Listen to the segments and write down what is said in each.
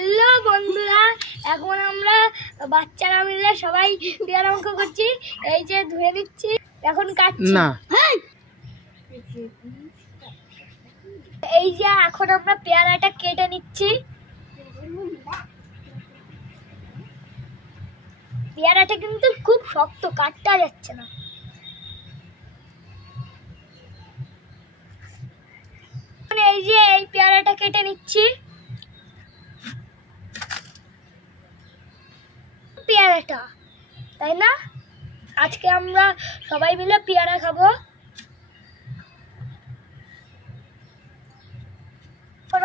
Hello বন্ধুরা, এখন আমরা বাচ্চারা মিলে সবাই পেয়ারা অঙ্ক করছি। এই যে ধুয়ে দিচ্ছি, এখন কাটছি না। এই যে এখন আমরা পেয়ারাটা কেটে নিচ্ছি। পেয়ারাটা কিন্তু খুব শক্ত, কাটতে যাচ্ছে না। এই যে এই পেয়ারাটা কেটে নিচ্ছি। পেয়ারাটা, তাই না? আজকে আমরা সবাই মিলে পেয়ারা খাবো।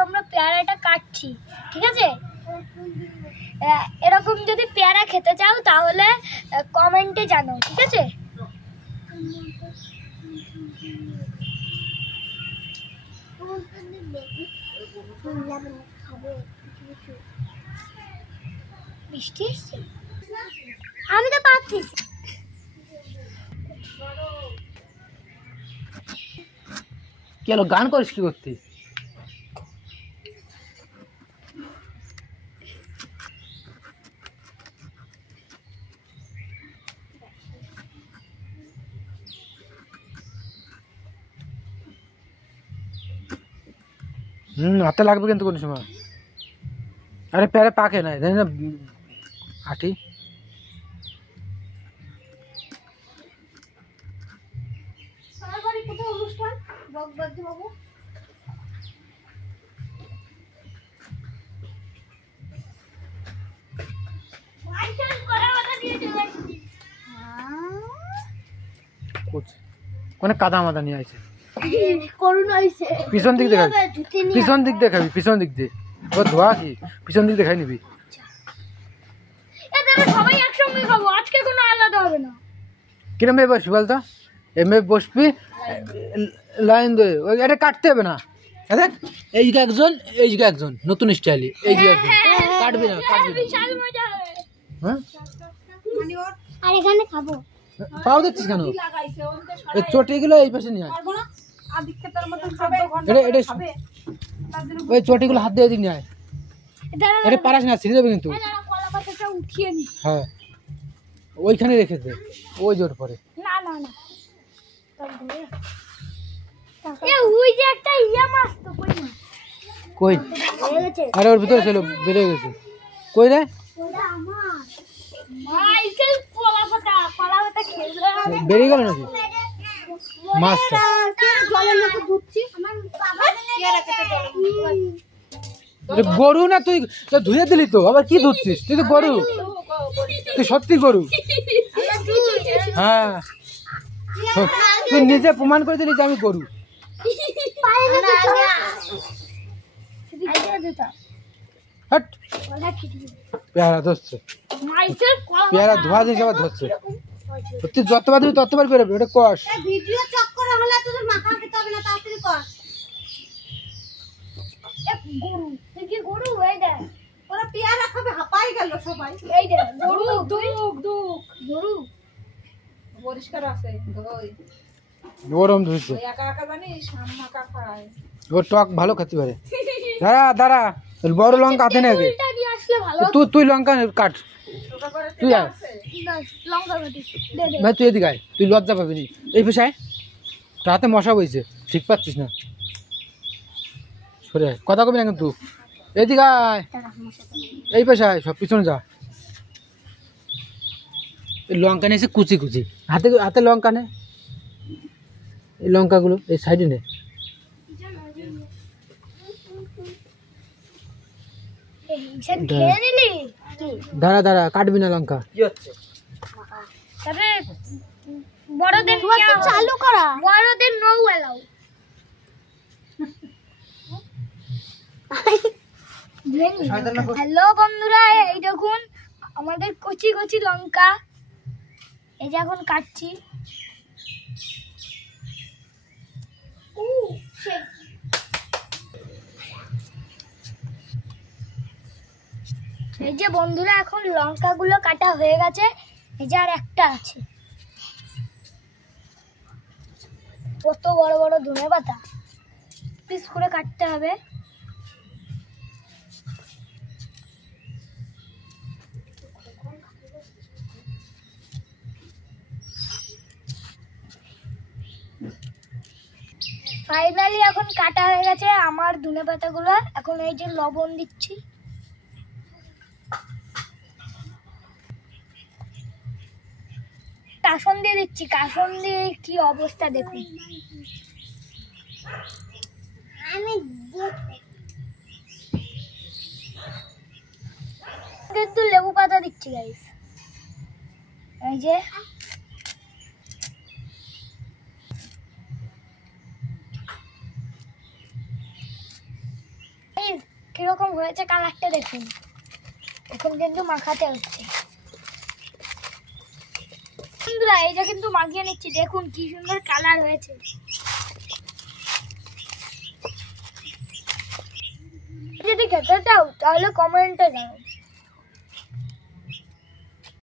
আমরা পেয়ারাটা কাটছি, ঠিক আছে? এরকম যদি পেয়ারা খেতে চাও তাহলে কমেন্টে জানাও, ঠিক আছে? বৃষ্টি এসছে, আমি তো পাচ্ছি। কি হলো, গান করিস কি করতে? হাতে লাগবে কিন্তু কোনো সময়। আরে প্যারে পাকে নাই, জানি না আঠি। অনুষ্ঠান বাবু কোনে কাদা মাদা নিয়ে আইছে। পিছন দিক দেখাবি, পিছন দিক দিয়ে ও ধোয়া কি পিছন দিক দেখাই নিবি। সবাই একসঙ্গে খাবো, আজকে কোনো আলাদা হবে না। কিরম ভাবে বসবি বলতো? এমনি বসবি, লাইন ধরে এটা কাটতে হবে না। দেখ এই যে একজন, এই যে একজন, নতুন স্টাইলে এই যে একজন কাটবি না, হ্যাঁ। আর এখানে খাবো, পাও দেখছিস কেন? এই চটিগুলো এই পাশে নিয়ে আয়। ওই চটিগুলো হাত দিয়ে দিক নিয়ে আয়। এটা পারাস না, ছিঁড়ে যাবে কিন্তু। হ্যাঁ, ওইখানে রেখে দে, ওই জোর পরে। না না না, ওই যে একটা ইয়া মাছ তো কই না? কই? আরে ওর ভিতরে ছিল, বেরিয়ে গেছে। কই রে? ওটা আমার মাইকেল কলা পাতা খেলবে। বেরিয়ে গেল নাকি মাছটা? জলের মধ্যে ধুচ্ছি, আমার বাবা পেয়ারা কেটে জলের মধ্যে। গরু না তুই? ধুয়ে দিলি তো, আবার কি ধুচ্ছিস? তুই তো গরু, তুই সত্যি গরু। হ্যাঁ, তুই নিজে প্রমাণ করে দিলি যে আমি গরু। হাট, পেয়ারা ধরছে, পেয়ারা ধোয়া জিনিস আবার ধরছে। তুই যতবার দিবি ততবার বেরোবে, ওটা কষ। ভিডিও চক্কর হলে তোদের মাথা খেতে হবে না, তাড়াতাড়ি কর। গরু, তুই কি গরু? এই দেখ, ওরা পেয়ারা খাবে, হাঁপাই গেল সবাই। এই দেখ গরু, দুক দুক গরু পরিষ্কার আছে দই। গরম ধুইছে, একা একা জানিস মাকা খায়। ও টক ভালো খেতে পারে। দাঁড়া দাঁড়া, বড় লঙ্কা হাতে নেবে। তুই লঙ্কা কাট, তুই আয় ভাই, তুই এদিকে আয়, তুই লজ্জা পাবি নি। এই পেশায় তোর হাতে মশা বইছে, ঠিক পাচ্ছিস না। সরে আয়, কথা কবি না কিন্তু। এদিকে আয়, এই পেশায় সব পিছনে যা। এই লঙ্কা নিয়েছে কুচি কুচি, হাতে হাতে লঙ্কা নে, এই লঙ্কাগুলো এই সাইডে নে। দাঁড়া দাঁড়া, কাটবি না লঙ্কা। বড়দের চালু করা, বড়দের নো এলাও। হ্যালো বন্ধুরা, এই দেখুন আমাদের কচি কচি লঙ্কা, এই যে এখন কাটছি। এই যে বন্ধুরা, এখন লঙ্কাগুলো কাটা হয়ে গেছে। এই যে আর একটা আছে, কত বড় বড় ধনেপাতা, পিস করে কাটতে হবে। ফাইনালি এখন কাটা হয়ে গেছে আমার ধনে পাতাগুলো। এখন এই যে লবণ দিচ্ছি, কাসন দিয়ে দিচ্ছি। কাসন দিয়ে কি অবস্থা দেখুন। আমি কিন্তু লেবু পাতা দিচ্ছি গাইস। এই যে কিরকম হয়েছে কালারটা দেখুন। এখন কিন্তু মাখাতে হচ্ছে বন্ধুরা। এই যে কিন্তু মাখিয়ে নিচ্ছি, দেখুন কি সুন্দর কালার হয়েছে। যদি খেতে চাও তাহলে কমেন্টে জানাও।